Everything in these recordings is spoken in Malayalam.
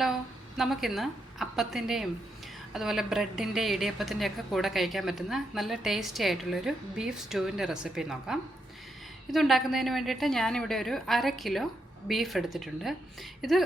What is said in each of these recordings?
ഹലോ, നമുക്കിന്ന് അപ്പത്തിൻ്റെയും അതുപോലെ ബ്രെഡിൻ്റെ ഇടിയപ്പത്തിൻ്റെയൊക്കെ കൂടെ കഴിക്കാൻ പറ്റുന്ന നല്ല ടേസ്റ്റി ആയിട്ടുള്ളൊരു ബീഫ് സ്റ്റൂവിൻ്റെ റെസിപ്പി നോക്കാം. ഇതുണ്ടാക്കുന്നതിന് വേണ്ടിയിട്ട് ഞാനിവിടെ ഒരു 1/2 കിലോ ബീഫ് എടുത്തിട്ടുണ്ട്. ഇത്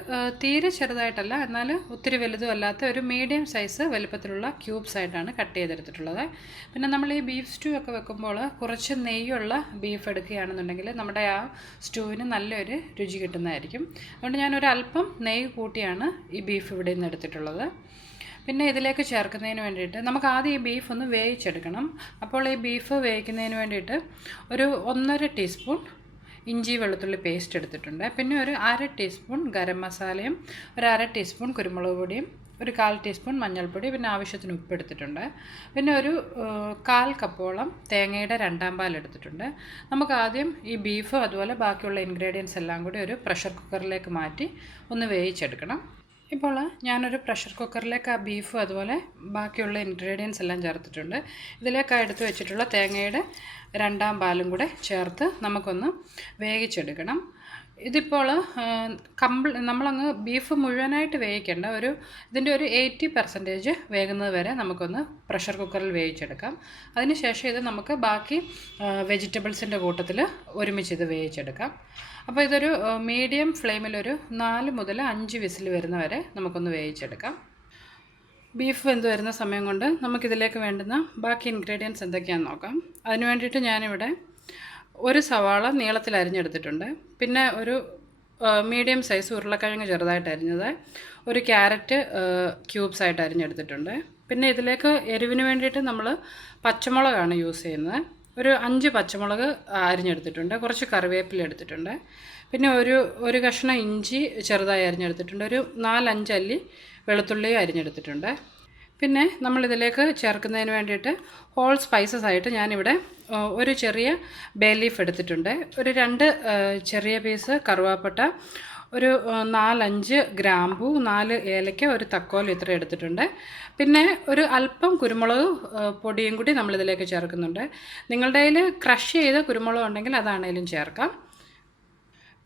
തീരെ ചെറുതായിട്ടല്ല, എന്നാൽ ഒത്തിരി വലുതും അല്ലാത്ത ഒരു മീഡിയം സൈസ് വലുപ്പത്തിലുള്ള ക്യൂബ്സ് ആയിട്ടാണ് കട്ട് ചെയ്തെടുത്തിട്ടുള്ളത്. പിന്നെ നമ്മൾ ഈ ബീഫ് സ്റ്റൂ ഒക്കെ വെക്കുമ്പോൾ കുറച്ച് നെയ്യുള്ള ബീഫ് എടുക്കുകയാണെന്നുണ്ടെങ്കിൽ നമ്മുടെ ആ സ്റ്റൂവിന് നല്ലൊരു രുചി കിട്ടുന്നതായിരിക്കും. അതുകൊണ്ട് ഞാനൊരു അല്പം നെയ്യ് കൂട്ടിയാണ് ഈ ബീഫ് ഇവിടെ നിന്ന് എടുത്തിട്ടുള്ളത്. പിന്നെ ഇതിലേക്ക് ചേർക്കുന്നതിന് വേണ്ടിയിട്ട് നമുക്ക് ആദ്യം ഈ ബീഫ് ഒന്ന് വേവിച്ചെടുക്കണം. അപ്പോൾ ഈ ബീഫ് വേവിക്കുന്നതിന് വേണ്ടിയിട്ട് ഒരു 1.5 ടീസ്പൂൺ ഇഞ്ചി വെളുത്തുള്ളി പേസ്റ്റ് എടുത്തിട്ടുണ്ട്. പിന്നെ ഒരു 1/2 ടീസ്പൂൺ ഗരം മസാലയും ഒരു 1/2 ടീസ്പൂൺ കുരുമുളക് പൊടിയും ഒരു 1/4 ടീസ്പൂൺ മഞ്ഞൾപ്പൊടി, പിന്നെ ആവശ്യത്തിന് ഉപ്പ് എടുത്തിട്ടുണ്ട്. പിന്നെ ഒരു 1/4 കപ്പോളം തേങ്ങയുടെ 2-ാം പാൽ എടുത്തിട്ടുണ്ട്. നമുക്ക് ആദ്യം ഈ ബീഫ് അതുപോലെ ബാക്കിയുള്ള ഇൻഗ്രീഡിയൻസ് എല്ലാം കൂടി ഒരു പ്രഷർ കുക്കറിലേക്ക് മാറ്റി ഒന്ന് വേവിച്ചെടുക്കണം. ഇപ്പോൾ ഞാനൊരു പ്രഷർ കുക്കറിലേക്ക് ആ ബീഫും അതുപോലെ ബാക്കിയുള്ള ഇൻഗ്രീഡിയൻസ് എല്ലാം ചേർത്തിട്ടുണ്ട്. ഇതിലേക്ക് എടുത്ത് വെച്ചിട്ടുള്ള തേങ്ങയുടെ 2-ാം പാലും കൂടെ ചേർത്ത് നമുക്കൊന്ന് വേവിച്ചെടുക്കണം. ഇതിപ്പോൾ നമ്മളങ്ങ് ബീഫ് മുഴുവനായിട്ട് വേവിക്കേണ്ട, ഇതിൻ്റെ ഒരു 80% വേകുന്നത് വരെ നമുക്കൊന്ന് പ്രഷർ കുക്കറിൽ വേവിച്ചെടുക്കാം. അതിനുശേഷം ഇത് നമുക്ക് ബാക്കി വെജിറ്റബിൾസിൻ്റെ കൂട്ടത്തിൽ ഒരുമിച്ച് ഇത് വേവിച്ചെടുക്കാം. അപ്പോൾ ഇതൊരു മീഡിയം ഫ്ലെയിമിലൊരു 4 മുതൽ 5 വിസിൽ വരുന്ന വരെ നമുക്കൊന്ന് വേവിച്ചെടുക്കാം. ബീഫ് വെന്ത് വരുന്ന സമയം കൊണ്ട് നമുക്കിതിലേക്ക് വേണ്ടുന്ന ബാക്കി ഇൻഗ്രീഡിയൻസ് എന്തൊക്കെയാണെന്ന് നോക്കാം. അതിന് വേണ്ടിയിട്ട് ഞാനിവിടെ ഒരു സവാള നീളത്തിൽ അരിഞ്ഞെടുത്തിട്ടുണ്ട്. പിന്നെ ഒരു മീഡിയം സൈസ് ഉരുളക്കിഴങ്ങ് ചെറുതായിട്ട് അരിഞ്ഞത്, ഒരു ക്യാരറ്റ് ക്യൂബ്സായിട്ട് അരിഞ്ഞെടുത്തിട്ടുണ്ട്. പിന്നെ ഇതിലേക്ക് എരിവിന് വേണ്ടിയിട്ട് നമ്മൾ പച്ചമുളകാണ് യൂസ് ചെയ്യുന്നത്. ഒരു 5 പച്ചമുളക് അരിഞ്ഞെടുത്തിട്ടുണ്ട്. കുറച്ച് കറിവേപ്പില എടുത്തിട്ടുണ്ട്. പിന്നെ ഒരു കഷ്ണം ഇഞ്ചി ചെറുതായി അരിഞ്ഞെടുത്തിട്ടുണ്ട്. ഒരു 4-5 അല്ലി വെളുത്തുള്ളിയും അരിഞ്ഞെടുത്തിട്ടുണ്ട്. പിന്നെ നമ്മളിതിലേക്ക് ചേർക്കുന്നതിന് വേണ്ടിയിട്ട് ഹോൾ സ്പൈസസ് ആയിട്ട് ഞാനിവിടെ ഒരു ചെറിയ ബേ ലീഫ് എടുത്തിട്ടുണ്ട്. ഒരു 2 ചെറിയ പീസ് കറുവാപ്പട്ട, ഒരു 4-5 ഗ്രാമ്പൂ, 4 ഏലയ്ക്ക, ഒരു തക്കോലം ഇത്ര എടുത്തിട്ടുണ്ട്. പിന്നെ ഒരു അല്പം കുരുമുളക് പൊടിയും കൂടി നമ്മളിതിലേക്ക് ചേർക്കുന്നുണ്ട്. നിങ്ങളുടെ കയ്യിൽ ക്രഷ് ചെയ്ത കുരുമുളക് ഉണ്ടെങ്കിൽ അതാണേലും ചേർക്കാം.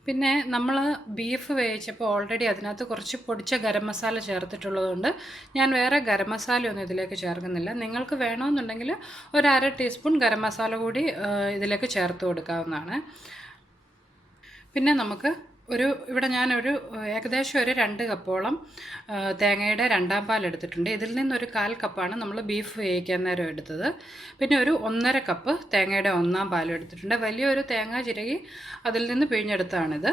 പിന്നെ നമ്മൾ ബീഫ് വേവിച്ചപ്പോൾ ഓൾറെഡി അതിനകത്ത് കുറച്ച് പൊടിച്ച ഗരം മസാല ചേർത്തിട്ടുള്ളതുകൊണ്ട് ഞാൻ വേറെ ഗരം മസാലയൊന്നും ഇതിലേക്ക് ചേർക്കുന്നില്ല. നിങ്ങൾക്ക് വേണമെന്നുണ്ടെങ്കിൽ ഒരു 1/2 ടീസ്പൂൺ ഗരം മസാല കൂടി ഇതിലേക്ക് ചേർത്ത് കൊടുക്കാവുന്നതാണ്. പിന്നെ നമുക്ക് ഇവിടെ ഞാനൊരു ഏകദേശം ഒരു 2 കപ്പോളം തേങ്ങയുടെ 2-ാം പാൽ എടുത്തിട്ടുണ്ട്. ഇതിൽ നിന്നൊരു 1/4 കപ്പാണ് നമ്മൾ ബീഫ് വേവിക്കാൻ നേരം എടുത്തത്. പിന്നെ ഒരു 1.5 കപ്പ് തേങ്ങയുടെ 1-ാം പാലും എടുത്തിട്ടുണ്ട്. വലിയൊരു തേങ്ങ ചിരകി അതിൽ നിന്ന് പിഴിഞ്ഞെടുത്താണിത്.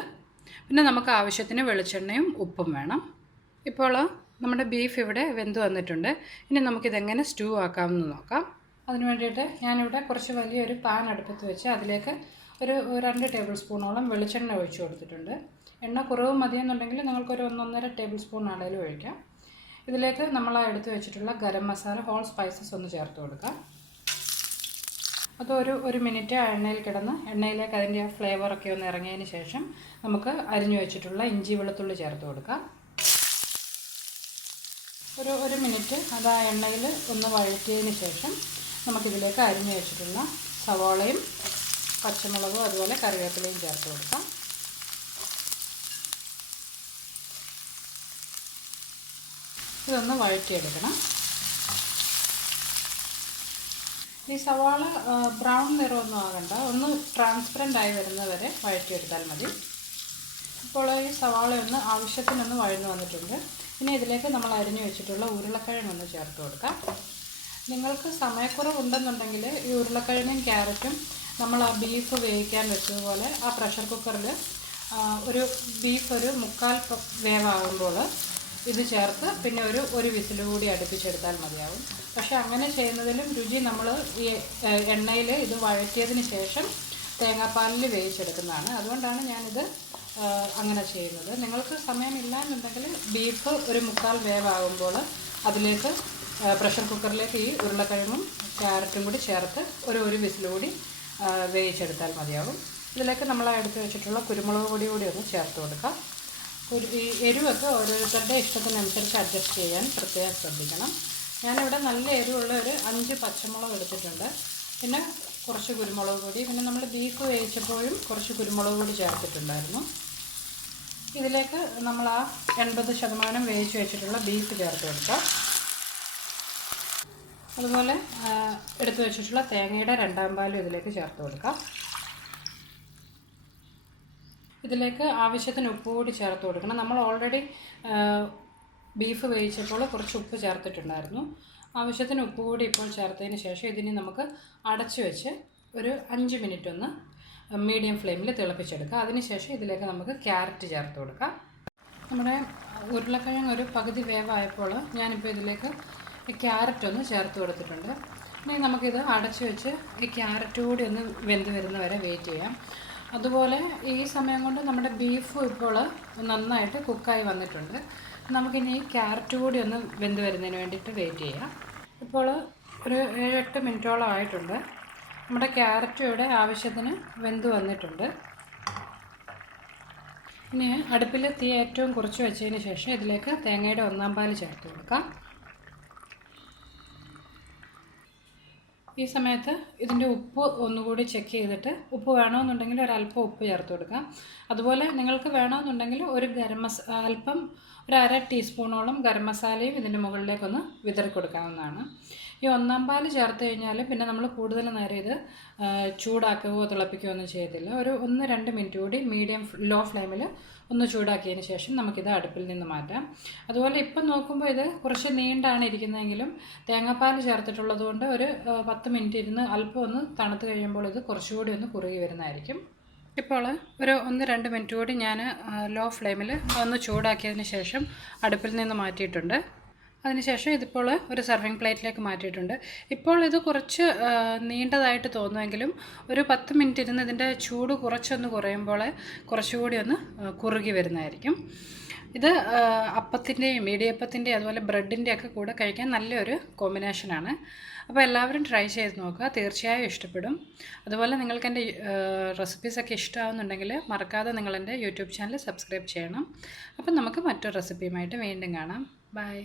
പിന്നെ നമുക്ക് ആവശ്യത്തിന് വെളിച്ചെണ്ണയും ഉപ്പും വേണം. ഇപ്പോൾ നമ്മുടെ ബീഫ് ഇവിടെ വെന്ത് വന്നിട്ടുണ്ട്. ഇനി നമുക്കിതെങ്ങനെ സ്റ്റൂ ആക്കാമെന്ന് നോക്കാം. അതിന് വേണ്ടിയിട്ട് ഞാനിവിടെ കുറച്ച് വലിയൊരു പാൻ അടുപ്പത്ത് വെച്ച് അതിലേക്ക് ഒരു 2 ടേബിൾ സ്പൂണോളം വെളിച്ചെണ്ണ ഒഴിച്ചു കൊടുത്തിട്ടുണ്ട്. എണ്ണ കുറവ് മതിയെന്നുണ്ടെങ്കിൽ നിങ്ങൾക്കൊരു 1-1.5 ടേബിൾ സ്പൂൺ ആണെങ്കിലും ഒഴിക്കാം. ഇതിലേക്ക് നമ്മൾ എടുത്ത് വെച്ചിട്ടുള്ള ഗരം മസാല ഹോൾ സ്പൈസസ് ഒന്ന് ചേർത്ത് കൊടുക്കാം. അത് ഒരു മിനിറ്റ് ആ എണ്ണയിൽ കിടന്ന് എണ്ണയിലേക്ക് അതിൻ്റെ ആ ഫ്ലേവറൊക്കെ ഒന്ന് ഇറങ്ങിയതിന് ശേഷം നമുക്ക് അരിഞ്ഞു വെച്ചിട്ടുള്ള ഇഞ്ചി വെളുത്തുള്ളി ചേർത്ത് കൊടുക്കാം. ഒരു മിനിറ്റ് അത് ആ എണ്ണയിൽ ഒന്ന് വഴറ്റിയതിന് ശേഷം നമുക്കിതിലേക്ക് അരിഞ്ഞു വെച്ചിട്ടുള്ള സവാളയും പച്ചമുളകും അതുപോലെ കറിവേപ്പിലയും ചേർത്ത് കൊടുക്കാം. ഇതൊന്ന് വഴറ്റിയെടുക്കണം. ഈ സവാള ബ്രൗൺ നിറമൊന്നും ആകണ്ട, ഒന്ന് ട്രാൻസ്പെറൻ്റ് ആയി വരുന്നവരെ വഴറ്റിയെടുത്താൽ മതി. ഇപ്പോൾ ഈ സവാള ഒന്ന് ആവശ്യത്തിനൊന്ന് വഴന്നു വന്നിട്ടുണ്ട്. ഇനി ഇതിലേക്ക് നമ്മൾ അരിഞ്ഞു വെച്ചിട്ടുള്ള ഉരുളക്കിഴങ്ങൊന്ന് ചേർത്ത് കൊടുക്കാം. നിങ്ങൾക്ക് സമയക്കുറവുണ്ടെന്നുണ്ടെങ്കിൽ ഈ ഉരുളക്കിഴങ്ങും ക്യാരറ്റും നമ്മൾ ആ ബീഫ് വേവിക്കാൻ വെച്ചതുപോലെ ആ പ്രഷർ കുക്കറിൽ ബീഫ് ഒരു 1/4 വേവാകുമ്പോൾ ഇത് ചേർത്ത് പിന്നെ ഒരു വിസിൽ കൂടി അടുപ്പിച്ചെടുത്താൽ മതിയാവും. പക്ഷേ അങ്ങനെ ചെയ്യുന്നതിലും രുചി നമ്മൾ ഈ എണ്ണയിൽ ഇത് വഴറ്റിയതിന് ശേഷം തേങ്ങാപ്പാലിൽ വേവിച്ചെടുക്കുന്നതാണ്. അതുകൊണ്ടാണ് ഞാനിത് അങ്ങനെ ചെയ്യുന്നത്. നിങ്ങൾക്ക് സമയമില്ല എന്നുണ്ടെങ്കിൽ ബീഫ് ഒരു 1/4 വേവാകുമ്പോൾ അതിലേക്ക് പ്രഷർ കുക്കറിലേക്ക് ഈ ഉരുളക്കിഴങ്ങും ക്യാരറ്റും കൂടി ചേർത്ത് ഒരു വിസിൽ കൂടി വേവിച്ചെടുത്താൽ മതിയാകും. ഇതിലേക്ക് നമ്മൾ എടുത്ത് വെച്ചിട്ടുള്ള കുരുമുളക് പൊടി കൂടി ഒന്ന് ചേർത്ത് കൊടുക്കാം. ഈ എരിവൊക്കെ ഓരോരുത്തരുടെ ഇഷ്ടത്തിനനുസരിച്ച് അഡ്ജസ്റ്റ് ചെയ്യാൻ പ്രത്യേകം ശ്രദ്ധിക്കണം. ഞാനിവിടെ നല്ല എരിവുള്ള ഒരു 5 പച്ചമുളക് എടുത്തിട്ടുണ്ട്. പിന്നെ കുറച്ച് കുരുമുളക് പൊടി, പിന്നെ നമ്മൾ ബീഫ് വേവിച്ചപ്പോഴും കുറച്ച് കുരുമുളക് പൊടി ചേർത്തിട്ടുണ്ടായിരുന്നു. ഇതിലേക്ക് നമ്മൾ ആ 80% വേവിച്ച് വെച്ചിട്ടുള്ള ബീഫ് ചേർത്ത് കൊടുക്കാം. അതുപോലെ എടുത്തു വെച്ചിട്ടുള്ള തേങ്ങയുടെ 2ാം പാലും ഇതിലേക്ക് ചേർത്ത് കൊടുക്കാം. ഇതിലേക്ക് ആവശ്യത്തിന് ഉപ്പ് കൂടി ചേർത്ത് കൊടുക്കണം. നമ്മൾ ഓൾറെഡി ബീഫ് വേവിച്ചപ്പോൾ കുറച്ച് ഉപ്പ് ചേർത്തിട്ടുണ്ടായിരുന്നു. ആവശ്യത്തിന് ഉപ്പ് കൂടി ഇപ്പോൾ ചേർത്തതിന് ശേഷം ഇതിനെ നമുക്ക് അടച്ചു വെച്ച് ഒരു 5 മിനിറ്റ് ഒന്ന് മീഡിയം ഫ്ലെയിമിൽ തിളപ്പിച്ചെടുക്കുക. അതിനുശേഷം ഇതിലേക്ക് നമുക്ക് ക്യാരറ്റ് ചേർത്ത് കൊടുക്കാം. നമ്മുടെ ഉരുളക്കിഴങ്ങ് ഒരു പകുതി വേവായപ്പോൾ ഞാനിപ്പോൾ ഇതിലേക്ക് ക്യാരറ്റ് ഒന്ന് ചേർത്ത് കൊടുത്തിട്ടുണ്ട്. ഇനി നമുക്കിത് അടച്ചു വെച്ച് ഈ ക്യാരറ്റ് കൂടി ഒന്ന് വെന്ത് വരുന്ന വരെ വെയിറ്റ് ചെയ്യാം. അതുപോലെ ഈ സമയം കൊണ്ട് നമ്മുടെ ബീഫ് ഇപ്പോൾ നന്നായിട്ട് കുക്കായി വന്നിട്ടുണ്ട്. നമുക്കിനി ഈ ക്യാരറ്റ് കൂടി ഒന്ന് വെന്ത് വരുന്നതിന് വേണ്ടിയിട്ട് വെയിറ്റ് ചെയ്യാം. ഇപ്പോൾ ഒരു 7-8 മിനിറ്റോളം ആയിട്ടുണ്ട്. നമ്മുടെ ക്യാരറ്റ് ഇവിടെ ആവശ്യത്തിന് വെന്ത് വന്നിട്ടുണ്ട്. ഇനി അടുപ്പിൽ തീ ഏറ്റവും കുറച്ച് വെച്ചതിന് ശേഷം ഇതിലേക്ക് തേങ്ങയുടെ 1ാം പാല് ചേർത്ത് കൊടുക്കാം. ഈ സമയത്ത് ഇതിൻ്റെ ഉപ്പ് ഒന്നുകൂടി ചെക്ക് ചെയ്തിട്ട് ഉപ്പ് വേണമെന്നുണ്ടെങ്കിൽ ഒരല്പം ഉപ്പ് ചേർത്ത് കൊടുക്കാം. അതുപോലെ നിങ്ങൾക്ക് വേണമെന്നുണ്ടെങ്കിൽ ഒരു അല്പം ഒരു 1/2 ടീസ്പൂണോളം ഗരം മസാലയും ഇതിൻ്റെ മുകളിലേക്കൊന്ന് വിതറി കൊടുക്കാവുന്നതാണ്. ഈ 1ാം പാല് ചേർത്ത് കഴിഞ്ഞാൽ പിന്നെ നമ്മൾ കൂടുതൽ നേരം ഇത് ചൂടാക്കുകയോ തിളപ്പിക്കുകയോ ഒന്നും ചെയ്യത്തില്ല. ഒരു 1-2 മിനിറ്റ് കൂടി ലോ ഫ്ലെയിമിൽ ഒന്ന് ചൂടാക്കിയതിന് ശേഷം നമുക്കിത് അടുപ്പിൽ നിന്ന് മാറ്റാം. അതുപോലെ ഇപ്പം നോക്കുമ്പോൾ ഇത് കുറച്ച് നീണ്ടാണ് ഇരിക്കുന്നതെങ്കിലും തേങ്ങാപ്പാൽ ചേർത്തിട്ടുള്ളത് കൊണ്ട് ഒരു 10 മിനിറ്റ് ഇരുന്ന് അല്പം ഒന്ന് തണുത്ത് കഴിയുമ്പോൾ ഇത് കുറച്ചുകൂടി ഒന്ന് കുറുകി വരുന്നതായിരിക്കും. ഇപ്പോൾ ഒരു 1-2 മിനിറ്റ് കൂടി ഞാൻ ലോ ഫ്ലെയിമിൽ ഒന്ന് ചൂടാക്കിയതിന് ശേഷം അടുപ്പിൽ നിന്ന് മാറ്റിയിട്ടുണ്ട്. അതിനുശേഷം ഇതിപ്പോൾ ഒരു സർവിങ് പ്ലേറ്റിലേക്ക് മാറ്റിയിട്ടുണ്ട്. ഇപ്പോൾ ഇത് കുറച്ച് നീണ്ടതായിട്ട് തോന്നുമെങ്കിലും ഒരു 10 മിനിറ്റ് ഇരുന്ന് ഇതിൻ്റെ ചൂട് കുറച്ചൊന്ന് കുറയുമ്പോൾ കുറച്ചുകൂടി ഒന്ന് കുറുകി വരുന്നതായിരിക്കും. ഇത് അപ്പത്തിൻ്റെയും ഇടിയപ്പത്തിൻ്റെയും അതുപോലെ ബ്രെഡിൻ്റെയൊക്കെ കൂടെ കഴിക്കാൻ നല്ലൊരു കോമ്പിനേഷനാണ്. അപ്പോൾ എല്ലാവരും ട്രൈ ചെയ്ത് നോക്കുക, തീർച്ചയായും ഇഷ്ടപ്പെടും. അതുപോലെ നിങ്ങൾക്ക് എൻ്റെ റെസിപ്പീസൊക്കെ ഇഷ്ടമാകുന്നുണ്ടെങ്കിൽ മറക്കാതെ നിങ്ങളെൻ്റെ യൂട്യൂബ് ചാനൽ സബ്സ്ക്രൈബ് ചെയ്യണം. അപ്പം നമുക്ക് മറ്റൊരു റെസിപ്പിയുമായിട്ട് വീണ്ടും കാണാം. ബൈ.